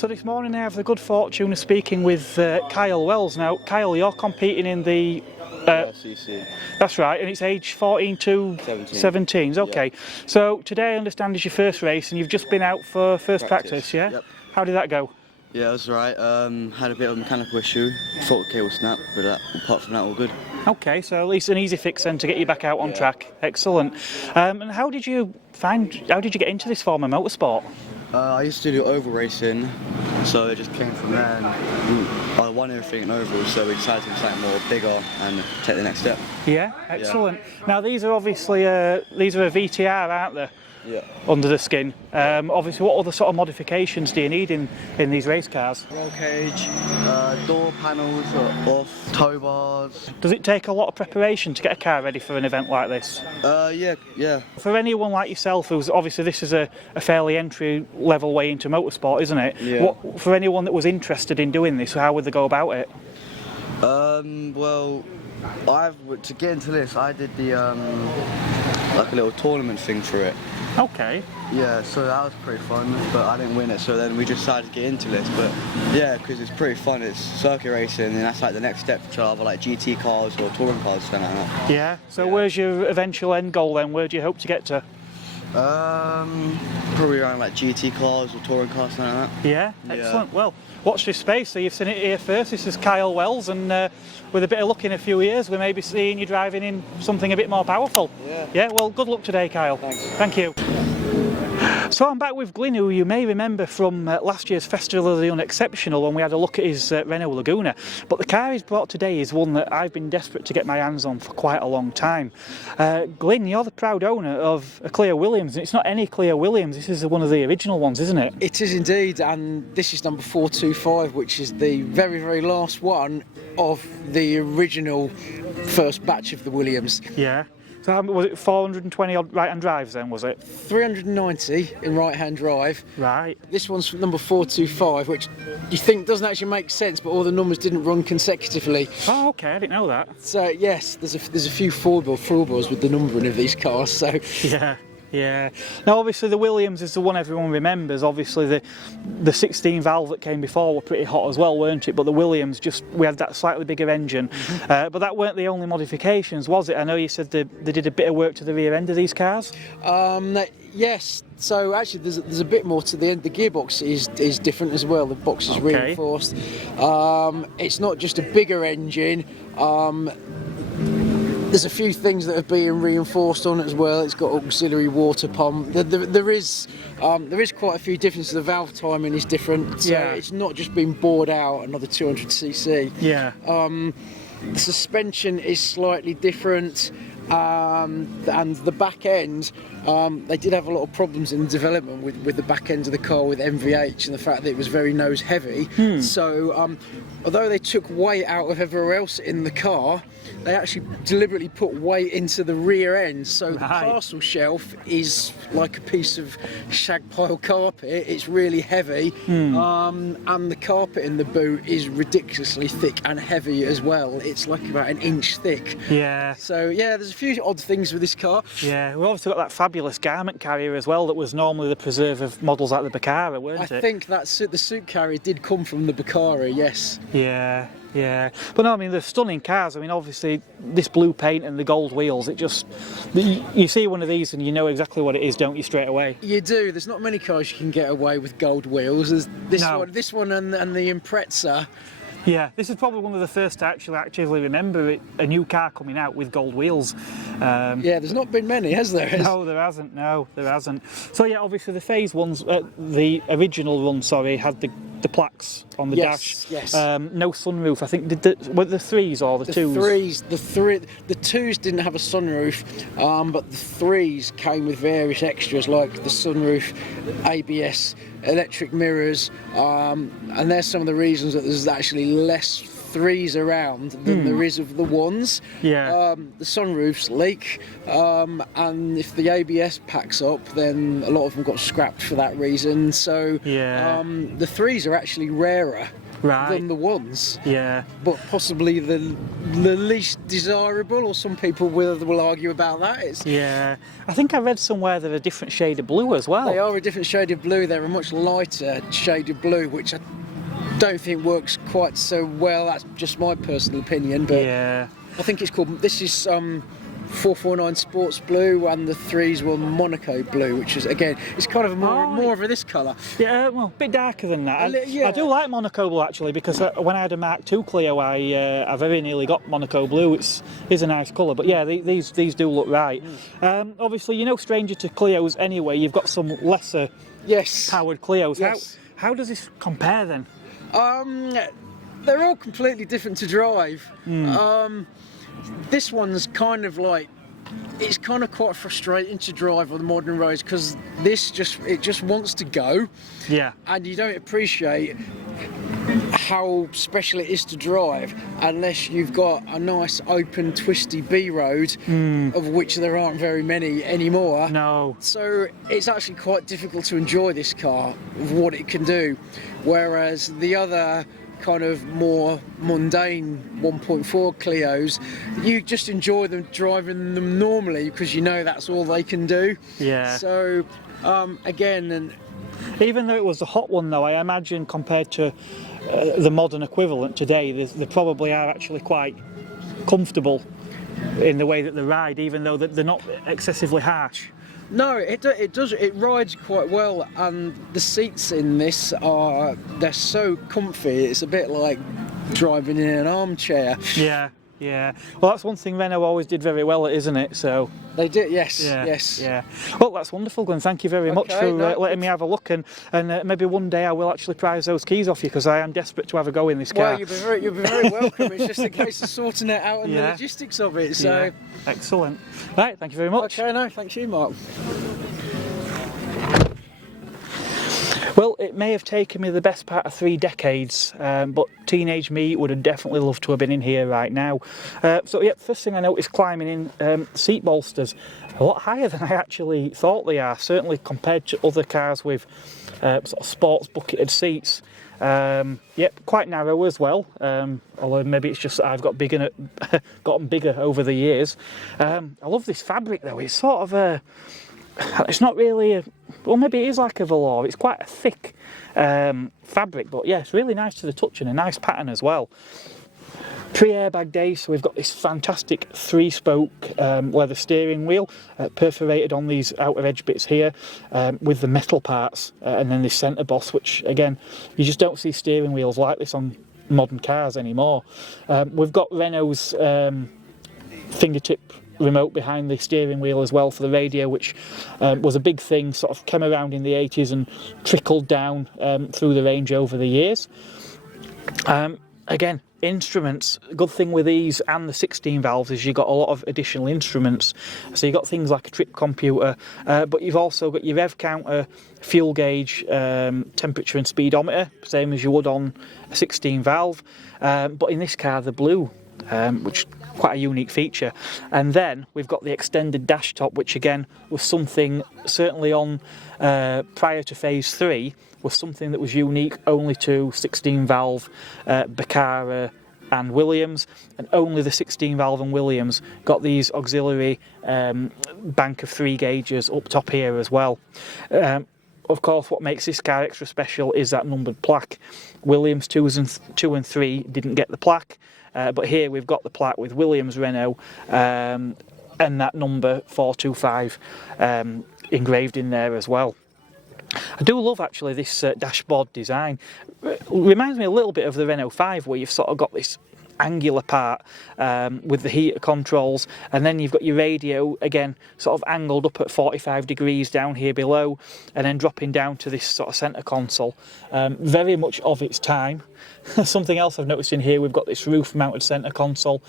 So this morning I have the good fortune of speaking with Kyle Wells. Now, Kyle, you're competing in the... LCC. That's right, and it's age 14 to 17. Okay. Yep. So today I understand is your first race and you've just been out for first practice, yeah? Yep. How did that go? Yeah, it was alright. Had a bit of a mechanical issue. Thought the cable snapped, but apart from that, all good. Okay, so at least an easy fix then to get you back out on track. Excellent. And how did you get into this form of motorsport? I used to do oval racing, so it just came from there. And I won everything in oval, so we decided to do something more bigger and take the next step. Yeah, excellent. Yeah. Now these are obviously these are a VTR, aren't they? Yeah. Under the skin. Obviously, what other sort of modifications do you need in these race cars? Roll cage, door panels off, tow bars. Does it take a lot of preparation to get a car ready for an event like this? Yeah. For anyone like yourself, who's obviously this is a fairly entry level way into motorsport, isn't it? Yeah. For anyone that was interested in doing this, how would they go about it? Well, to get into this, I did the like a little tournament thing for it. Okay. Yeah, so that was pretty fun, but I didn't win it, so then we just decided to get into this. But yeah, because it's pretty fun, it's circuit racing, and that's like the next step to either like GT cars or touring cars, something like that. Yeah, so where's your eventual end goal then? Where do you hope to get to? Probably around like GT cars or touring cars, something like that. Yeah, excellent. Well, watch this space. So you've seen it here first. This is Kyle Wells, and with a bit of luck in a few years, we may be seeing you driving in something a bit more powerful. Yeah, well, good luck today, Kyle. Thanks. Thank you. So I'm back with Glyn, who you may remember from last year's Festival of the Unexceptional when we had a look at his Renault Laguna. But the car he's brought today is one that I've been desperate to get my hands on for quite a long time. Glyn, you're the proud owner of a Clio Williams, and it's not any Clio Williams, this is one of the original ones, isn't it? It is indeed, and this is number 425, which is the very, very last one of the original first batch of the Williams. Yeah. So was it 420 odd right-hand drives then, was it? 390 in right-hand drive. Right. This one's number 425, which you think doesn't actually make sense, but all the numbers didn't run consecutively. Oh, okay, I didn't know that. So yes, there's a few foibles with the numbering of these cars. So Yeah. Now, obviously, the Williams is the one everyone remembers. Obviously, the 16 valve that came before were pretty hot as well, weren't it? But the Williams, we had that slightly bigger engine. But that weren't the only modifications, was it? I know you said they did a bit of work to the rear end of these cars. Yes. So actually, there's a bit more to the end. The gearbox is different as well. The box is reinforced. It's not just a bigger engine. There's a few things that are being reinforced on it as well. It's got auxiliary water pump. There is quite a few differences. The valve timing is different. So it's not just been bored out another 200cc. Yeah. The suspension is slightly different. And the back end, they did have a lot of problems in development with the back end of the car with MVH and the fact that it was very nose heavy. So although they took weight out of everywhere else in the car, they actually deliberately put weight into the rear end. So the parcel shelf is like a piece of shag pile carpet. It's really heavy, and the carpet in the boot is ridiculously thick and heavy as well. It's like about an inch thick. Yeah. So yeah, there's a few odd things with this car. Yeah, we've obviously got that fabulous garment carrier as well that was normally the preserve of models like the Baccara, weren't it? I think the suit carrier did come from the Baccara, yes. Yeah. But no, I mean, they're stunning cars. I mean, obviously, this blue paint and the gold wheels, you see one of these and you know exactly what it is, don't you, straight away? You do. There's not many cars you can get away with gold wheels. There's this one and the Impreza. Yeah, this is probably one of the first to actually remember a new car coming out with gold wheels. Yeah, there's not been many, has there? No, there hasn't. So yeah, obviously the phase ones, the original one, had the plaques on the dash. Yes. No sunroof. I think were the threes or the twos? The twos didn't have a sunroof, but the threes came with various extras like the sunroof, ABS, electric mirrors, and there's some of the reasons that there's actually less threes around than there is of the ones. Yeah. The sunroofs leak, and if the ABS packs up, then a lot of them got scrapped for that reason. So the threes are actually rarer. Right. than the ones. Yeah. But possibly the least desirable, or some people will argue about that. Yeah. I think I read somewhere they're a different shade of blue as well. They are a different shade of blue. They're a much lighter shade of blue, which I don't think works quite so well. That's just my personal opinion, but Yeah. I think it's called. This is 449 Sports Blue, and the 3s were Monaco Blue, which is again, it's kind of more of this colour. Yeah, well, a bit darker than that. Yeah. I do like Monaco Blue actually, because when I had a Mark II Clio, I very nearly got Monaco Blue. It's a nice colour, but yeah, these do look right. Obviously, you're no stranger to Clios anyway. You've got some lesser powered Clios. Yes. How does this compare then? They're all completely different to drive. This one's kind of like, it's kind of quite frustrating to drive on the modern roads, because it just wants to go. Yeah. And you don't appreciate how special it is to drive unless you've got a nice open twisty B road, of which there aren't very many anymore. No. So it's actually quite difficult to enjoy this car, of what it can do, whereas the other kind of more mundane 1.4 Clios, you just enjoy them driving them normally because you know that's all they can do. Yeah. So again, and even though it was a hot one though, I imagine compared to the modern equivalent today, they probably are actually quite comfortable in the way that they ride, even though they're not excessively harsh. no, it does. It rides quite well, and the seats in this they're so comfy. It's a bit like driving in an armchair. Yeah. Yeah, well that's one thing Renault always did very well at, isn't it? So They did, yes, yeah, yes. Yeah. Well, that's wonderful, Glyn. Thank you very much for letting me have a look, and maybe one day I will actually prize those keys off you, because I am desperate to have a go in this car. Well, you'll be very welcome. It's just a case of sorting it out and the logistics of it. So, yeah. Excellent. Right, thank you very much. okay, no, thanks you, Mark. Well, it may have taken me the best part of 3 decades, but teenage me would have definitely loved to have been in here right now. So yeah, first thing I noticed climbing in, seat bolsters a lot higher than I actually thought they are, certainly compared to other cars with sort of sports bucketed seats. Yep, quite narrow as well, although maybe it's just that I've got gotten bigger over the years. I love this fabric though. It's sort of it's not really well, maybe it is like a velour. It's quite a thick fabric, but yeah, it's really nice to the touch and a nice pattern as well. Pre-airbag days, so we've got this fantastic 3-spoke leather steering wheel, perforated on these outer edge bits here, with the metal parts, and then this centre boss, which again, you just don't see steering wheels like this on modern cars anymore. We've got Renault's fingertip remote behind the steering wheel as well for the radio, which was a big thing, sort of came around in the 80s and trickled down through the range over the years. Again, instruments, good thing with these and the 16 valves is you've got a lot of additional instruments. So you've got things like a trip computer, but you've also got your rev counter, fuel gauge, temperature and speedometer, same as you would on a 16 valve. But in this car, the blue, which quite a unique feature. And then we've got the extended dash top, which again was something certainly on prior to phase 3 was something that was unique only to 16 valve Bacara and Williams, and only the 16 valve and Williams got these auxiliary bank of 3 gauges up top here as well. Of course, what makes this car extra special is that numbered plaque. Williams 2 and 3 didn't get the plaque, but here we've got the plaque with Williams Renault and that number 425 engraved in there as well. I do love actually this dashboard design. Reminds me a little bit of the Renault 5, where you've sort of got this angular part with the heater controls, and then you've got your radio again sort of angled up at 45 degrees down here below, and then dropping down to this sort of centre console. Very much of its time. Something else I've noticed in here, we've got this roof mounted centre console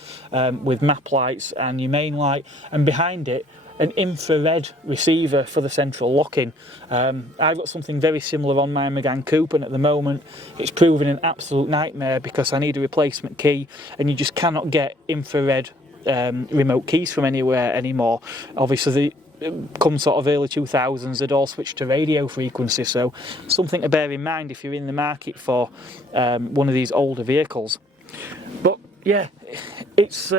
with map lights and your main light, and behind it an infrared receiver for the central locking. I've got something very similar on my Megane Coupe, and at the moment it's proven an absolute nightmare because I need a replacement key, and you just cannot get infrared remote keys from anywhere anymore. Obviously come sort of early 2000s, they'd all switched to radio frequency, so something to bear in mind if you're in the market for one of these older vehicles. But yeah, it's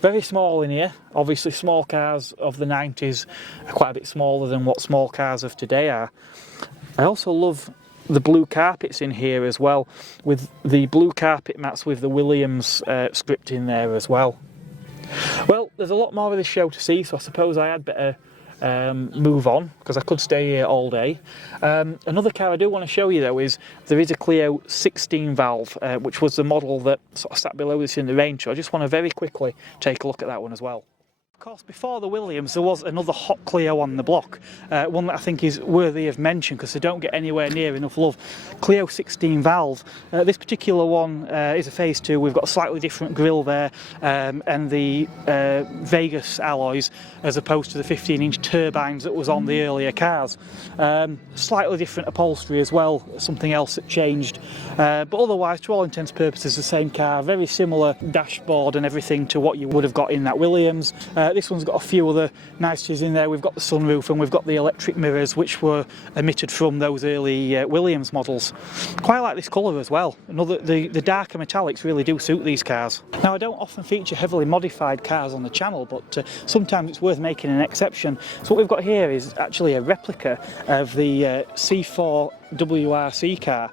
very small in here. Obviously small cars of the 90s are quite a bit smaller than what small cars of today are. I also love the blue carpets in here as well, with the blue carpet mats with the Williams script in there as well. Well, there's a lot more of this show to see, so I suppose I had better move on, because I could stay here all day. Another car I do want to show you though is there is a Clio 16 valve, which was the model that sort of sat below this in the range, so I just want to very quickly take a look at that one as well. Of course, before the Williams there was another hot Clio on the block, one that I think is worthy of mention because they don't get anywhere near enough love. Clio 16 valve. This particular one is a phase 2. We've got a slightly different grille there, and the Vegas alloys as opposed to the 15-inch turbines that was on the earlier cars. Slightly different upholstery as well, something else that changed, but otherwise to all intents and purposes the same car, very similar dashboard and everything to what you would have got in that Williams. This one's got a few other niceties in there. We've got the sunroof and we've got the electric mirrors which were emitted from those early Williams models. Quite like this colour as well. The darker metallics really do suit these cars. Now I don't often feature heavily modified cars on the channel, but sometimes it's worth making an exception. So what we've got here is actually a replica of the C4 WRC car.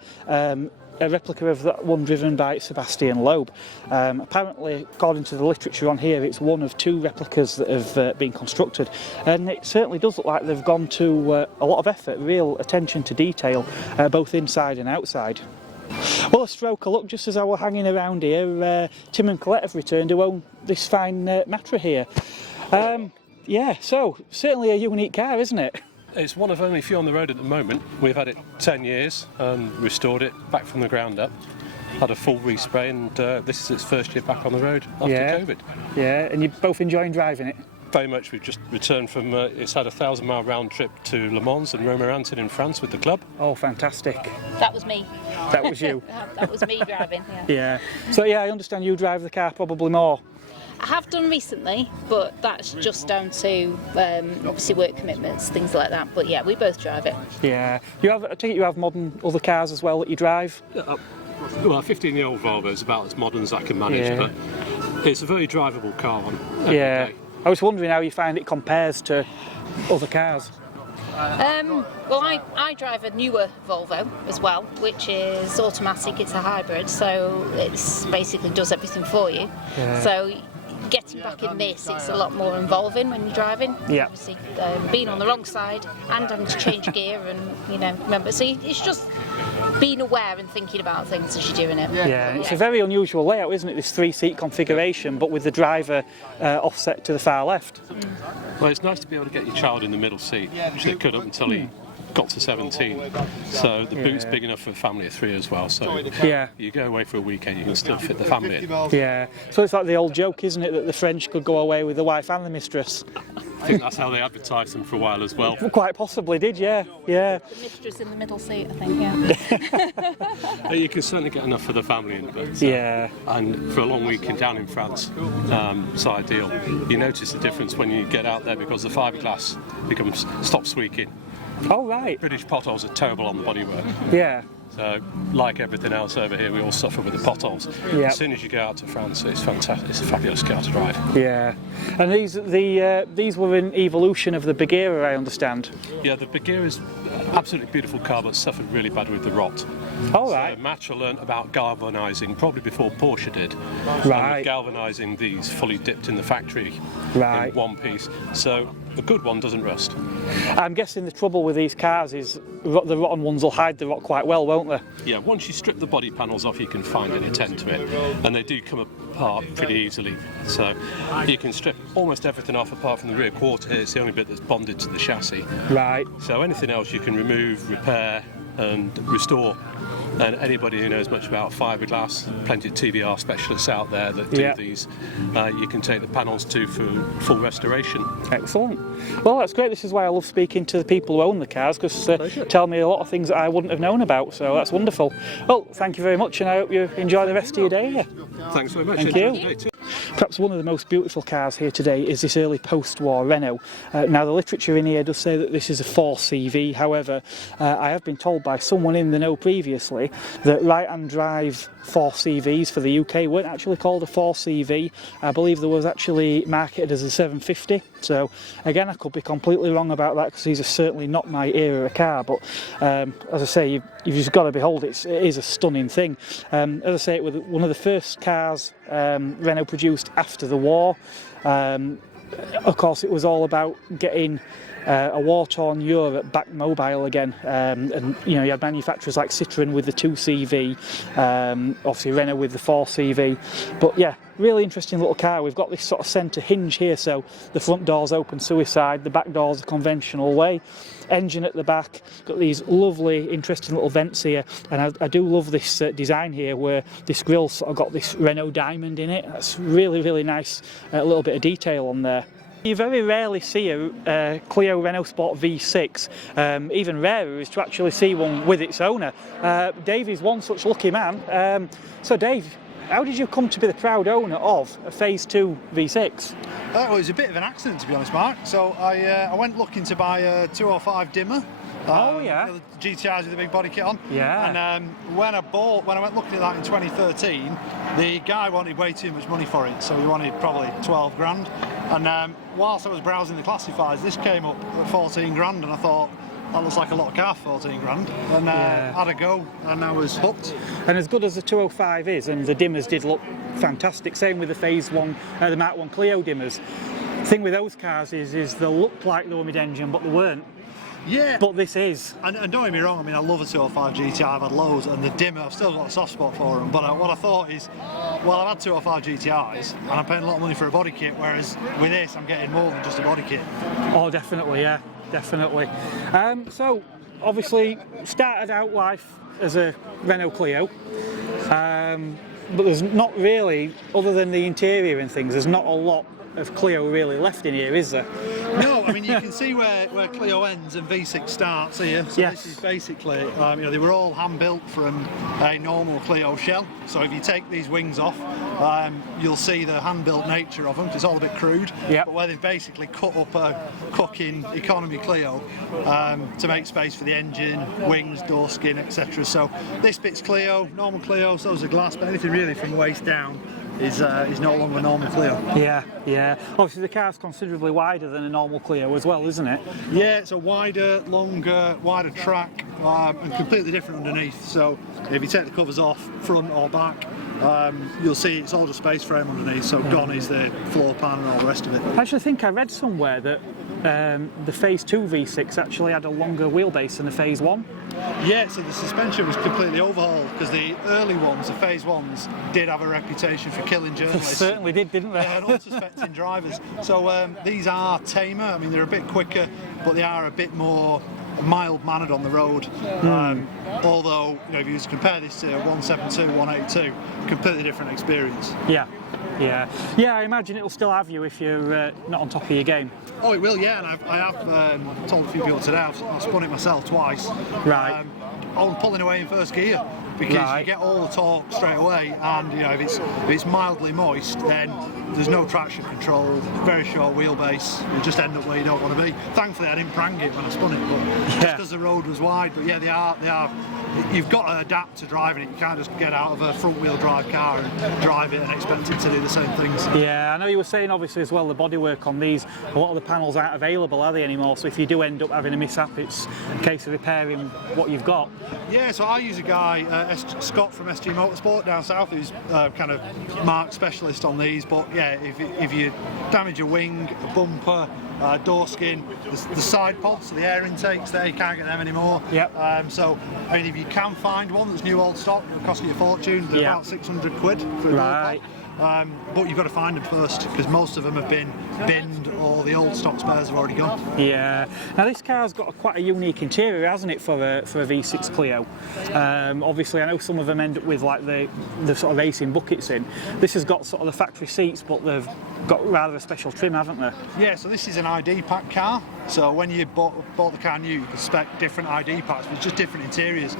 A replica of that one driven by Sebastian Loeb. Apparently, according to the literature on here, it's one of 2 replicas that have been constructed, and it certainly does look like they've gone to a lot of effort, real attention to detail, both inside and outside. Well, a stroke of luck, just as I were hanging around here, Tim and Colette have returned, who own this fine Matra here. Yeah, so certainly a unique car, isn't it? It's one of only a few on the road at the moment. We've had it 10 years and restored it back from the ground up. Had a full respray, and this is its first year back on the road after COVID. Yeah, and you're both enjoying driving it? Very much. We've just returned from, it's had a 1,000-mile round trip to Le Mans and Romorantin in France with the club. Oh, fantastic. That was me. That was you? That was me driving, yeah. So yeah, I understand you drive the car probably more. I have done recently, but that's just down to obviously work commitments, things like that. But yeah, we both drive it. Yeah. I take it you have modern other cars as well that you drive? Well, a 15-year-old Volvo is about as modern as I can manage, but it's a very drivable car on every day. I was wondering how you find it compares to other cars. Well, I drive a newer Volvo as well, which is automatic. It's a hybrid, so it's basically does everything for you. Yeah. So getting back in this, it's a lot more involving when you're driving. Yeah. Obviously, being on the wrong side and having to change gear and remember. So it's just being aware and thinking about things as you're doing it. Yeah, it's a very unusual layout, isn't it? This 3-seat configuration, but with the driver offset to the far left. Well, it's nice to be able to get your child in the middle seat, which they could up until he got to 17. So the boot's big enough for a family of 3 as well. So you go away for a weekend, you can still fit the family in. Yeah. So it's like the old joke, isn't it, that the French could go away with the wife and the mistress? I think that's how they advertised them for a while as well. Quite possibly did, yeah. The mistress in the middle seat, I think, You can certainly get enough for the family in it. And for a long weekend down in France, it's ideal. You notice the difference when you get out there because the fiberglass stops squeaking. Oh, right. British potholes are terrible on the bodywork. Yeah. So, like everything else over here, we all suffer with the potholes. Yeah. As soon as you go out to France, it's fantastic. It's a fabulous car to drive. Yeah. And these were an evolution of the Bagheera, I understand. Yeah, the Bagheera is an absolutely beautiful car, but suffered really bad with the rot. Oh, right. So Matra learnt about galvanising probably before Porsche did. Right. Galvanising these fully dipped in the factory in one piece. So a good one doesn't rust. I'm guessing the trouble with these cars is the rotten ones will hide the rot quite well, won't they? Yeah, once you strip the body panels off, you can find and attend to it, and they do come apart pretty easily. So you can strip almost everything off apart from the rear quarter here. It's the only bit that's bonded to the chassis. Right. So anything else you can remove, repair and restore. And anybody who knows much about fiberglass, plenty of TVR specialists out there that do these, you can take the panels to for full restoration. Excellent. Well, that's great. This is why I love speaking to the people who own the cars, because tell me a lot of things that I wouldn't have known about, so that's wonderful. Well, thank you very much, and I hope you enjoy the rest of your day. Thanks very much. Thank you. Perhaps one of the most beautiful cars here today is this early post-war Renault. Now the literature in here does say that this is a 4CV, however I have been told by someone in the know previously that right-hand drive 4CVs for the UK weren't actually called a 4CV. I believe there was actually marketed as a 750, so again I could be completely wrong about that because these are certainly not my era of car, but as I say, you've just got to behold it. It is a stunning thing. As I say, it was one of the first cars Renault produced after the war. Of course, it was all about getting a war-torn Europe back mobile again, and you had manufacturers like Citroen with the 2CV, obviously Renault with the 4CV, but yeah, really interesting little car. We've got this sort of centre hinge here, so the front door's open suicide, the back door's the conventional way, engine at the back, got these lovely interesting little vents here, and I do love this design here where this grille sort of got this Renault diamond in it. That's really nice, little bit of detail on there. You very rarely see a Clio Renault Sport V6, even rarer is to actually see one with its owner. Dave is one such lucky man. So Dave, how did you come to be the proud owner of a Phase 2 V6? Well, it was a bit of an accident, to be honest, Mark. So I went looking to buy a 205 dimmer. Oh yeah. The GTIs with the big body kit on. Yeah. And when I went looking at that in 2013, the guy wanted way too much money for it, so he wanted probably 12 grand. And whilst I was browsing the classifieds, this came up at 14 grand, and I thought, that looks like a lot of car, 14 grand. And had a go, and I was hooked. And as good as the 205 is, and the dimmers did look fantastic, same with the Phase 1, the Mark 1 Clio dimmers. The thing with those cars is they looked like they were mid-engine, but they weren't. Yeah. But this is. And don't get me wrong, I mean, I love a 205 GTI, I've had loads, and the dimmer, I've still got a soft spot for them. But what I thought is, well, I've had 205 GTIs, and I'm paying a lot of money for a body kit, whereas with this, I'm getting more than just a body kit. Oh, definitely, yeah, definitely. So, obviously, started out life as a Renault Clio, but there's not really, other than the interior and things, there's not a lot of Clio really left in here, is there? No, I mean, you can see where Clio ends and V6 starts here. So yes. This is basically, they were all hand built from a normal Clio shell. So if you take these wings off, you'll see the hand built nature of them, 'cause it's all a bit crude. Yep. But where they've basically cut up a cooking economy Clio to make space for the engine, wings, door skin, etc. So this bit's Clio, normal Clio, so's the glass, but anything really from the waist down is no longer a normal Clio. Yeah. Obviously the car's considerably wider than a normal Clio as well, isn't it? Yeah, it's a wider track, and completely different underneath. So if you take the covers off, front or back, you'll see it's all just space frame underneath, so gone is the floor pan and all the rest of it. I actually think I read somewhere that the Phase 2 V6 actually had a longer wheelbase than the Phase 1. Yeah, so the suspension was completely overhauled, because the early ones, the Phase 1s, did have a reputation for killing journalists. They certainly did, didn't they? And unsuspecting drivers. So these are tamer. I mean, they're a bit quicker, but they are a bit more mild-mannered on the road. Although, if you compare this to 172, 182, completely different experience. Yeah, I imagine it'll still have you if you're not on top of your game. Oh, it will, yeah, and I have told a few people today, I've spun it myself twice. Right. On pulling away in first gear, because you get all the torque straight away, and if it's mildly moist, then there's no traction control, very short wheelbase, you just end up where you don't want to be. Thankfully I didn't prang it when I spun it, but just because the road was wide. But yeah, they are. You've got to adapt to driving it. You can't just get out of a front-wheel drive car and drive it and expect it to do the same things. Yeah, I know you were saying obviously as well the bodywork on these, a lot of the panels aren't available, are they, anymore? So if you do end up having a mishap, it's a case of repairing what you've got. Yeah, so I use a guy, Scott from SG Motorsport down south, who's kind of marked specialist on these. But yeah, if you damage a wing, a bumper, door skin, the side pods, so the air intakes there, you can't get them anymore. Yep. So I mean, if you can find one that's new old stock, it'll cost you a fortune. They're about 600 quid for a door pod. But you've got to find them first, because most of them have been binned or the old stock spares have already gone. Yeah. Now this car's got quite a unique interior, hasn't it, for a V6 Clio? Obviously I know some of them end up with like the sort of racing buckets in. This has got sort of the factory seats, but they've got rather a special trim, haven't they? Yeah, so this is an ID pack car. So when you bought the car new, you could spec different ID packs with just different interiors.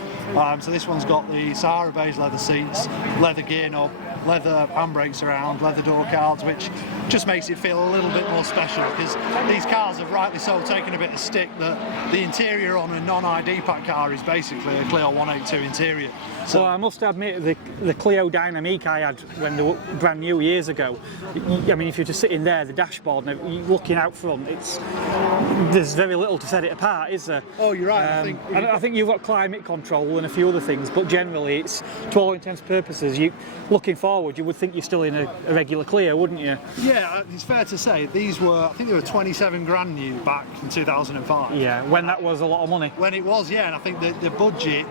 So this one's got the Sahara beige leather seats, leather gear knob, leather handbrakes around, leather door cards, which just makes it feel a little bit more special, because these cars have rightly so taken a bit of stick that the interior on a non-ID pack car is basically a Clio 182 interior. So I must admit, the Clio Dynamique I had when they were brand new years ago, I mean, if you're just sitting there, the dashboard, and you're looking out front, there's very little to set it apart, is there? Oh, you're right. I think you've got climate control and a few other things, but generally, it's, to all intents and purposes, looking forward, you would think you're still in a regular Clio, wouldn't you? Yeah, it's fair to say these were, I think they were 27 grand new back in 2005. Yeah, when that was a lot of money. When it was, yeah, and I think the budget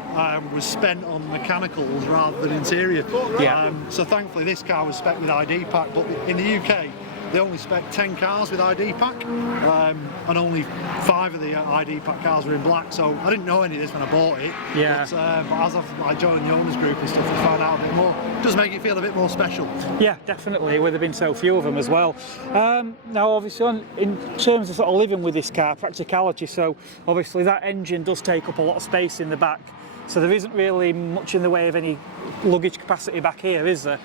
was spent on mechanicals rather than interior. Yeah. So thankfully this car was spec with ID pack, but in the UK they only spec 10 cars with ID pack, and only 5 of the ID pack cars were in black, so I didn't know any of this when I bought it. Yeah. But as I've joined the owners group and stuff, to find out a bit more, it does make it feel a bit more special. Yeah, definitely, with there been so few of them as well. Now obviously in terms of sort of living with this car, practicality, so obviously that engine does take up a lot of space in the back, so there isn't really much in the way of any luggage capacity back here, is there?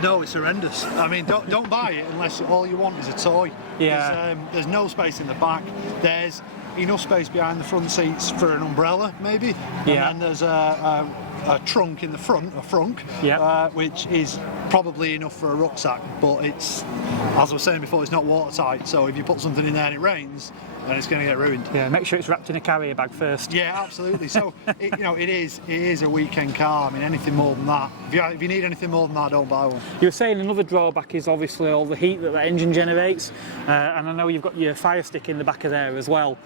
No, it's horrendous. I mean, don't buy it unless all you want is a toy. Yeah. There's no space in the back. There's enough space behind the front seats for an umbrella, maybe. Yeah. And then there's a trunk in the front, a frunk, yeah. Which is probably enough for a rucksack. But it's, as I was saying before, it's not watertight. So if you put something in there and it rains, then it's going to get ruined. Yeah, make sure it's wrapped in a carrier bag first. Yeah, absolutely. So it is a weekend car. I mean, anything more than that. If you need anything more than that, don't buy one. You were saying another drawback is obviously all the heat that the engine generates, and I know you've got your fire stick in the back of there as well.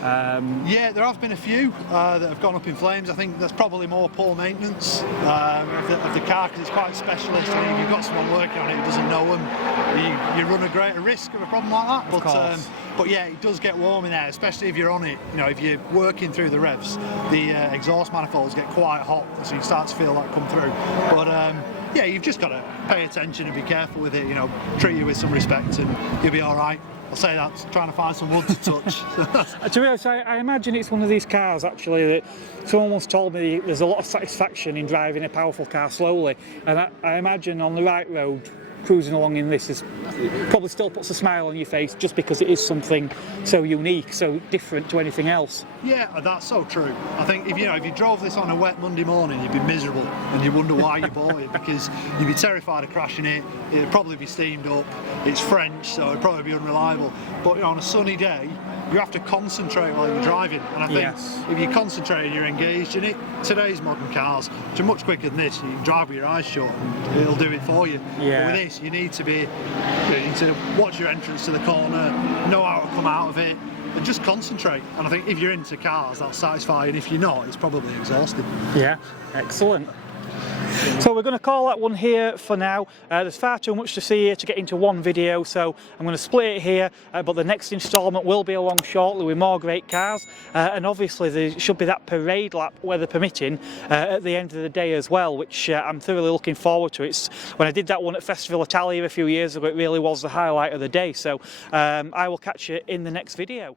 Yeah, there have been a few that have gone up in flames. I think that's probably more poor maintenance of the car, because it's quite specialist. I mean, if you've got someone working on it who doesn't know them, you run a greater risk of a problem like that. Of course. But yeah, it does get warm in there, especially if you're on it. You know, if you're working through the revs, the exhaust manifolds get quite hot, so you start to feel that come through. But yeah, you've just got to pay attention and be careful with it. You know, treat it with some respect, and you'll be all right. I'll say that, trying to find some wood to touch. To be honest, I imagine it's one of these cars actually that someone once told me there's a lot of satisfaction in driving a powerful car slowly, and I imagine on the right road, cruising along in this is probably still puts a smile on your face, just because it is something so unique, so different to anything else. Yeah, that's so true. I think if you drove this on a wet Monday morning, you'd be miserable and you wonder why you bought it, because you'd be terrified of crashing it. It'd probably be steamed up. It's French, so it'd probably be unreliable. But on a sunny day, you have to concentrate while you're driving, and I think if you concentrate and you're engaged in it, today's modern cars, which are much quicker than this, you can drive with your eyes shut and it'll do it for you. Yeah. But with this, you need to watch your entrance to the corner, know how to come out of it, and just concentrate. And I think if you're into cars, that's satisfying. If you're not, it's probably exhausting. Yeah, excellent. So we're going to call that one here for now. There's far too much to see here to get into one video, so I'm going to split it here, but the next instalment will be along shortly with more great cars, and obviously there should be that parade lap, weather permitting, at the end of the day as well, which I'm thoroughly looking forward to. When I did that one at Festival Italia a few years ago, it really was the highlight of the day, so I will catch you in the next video.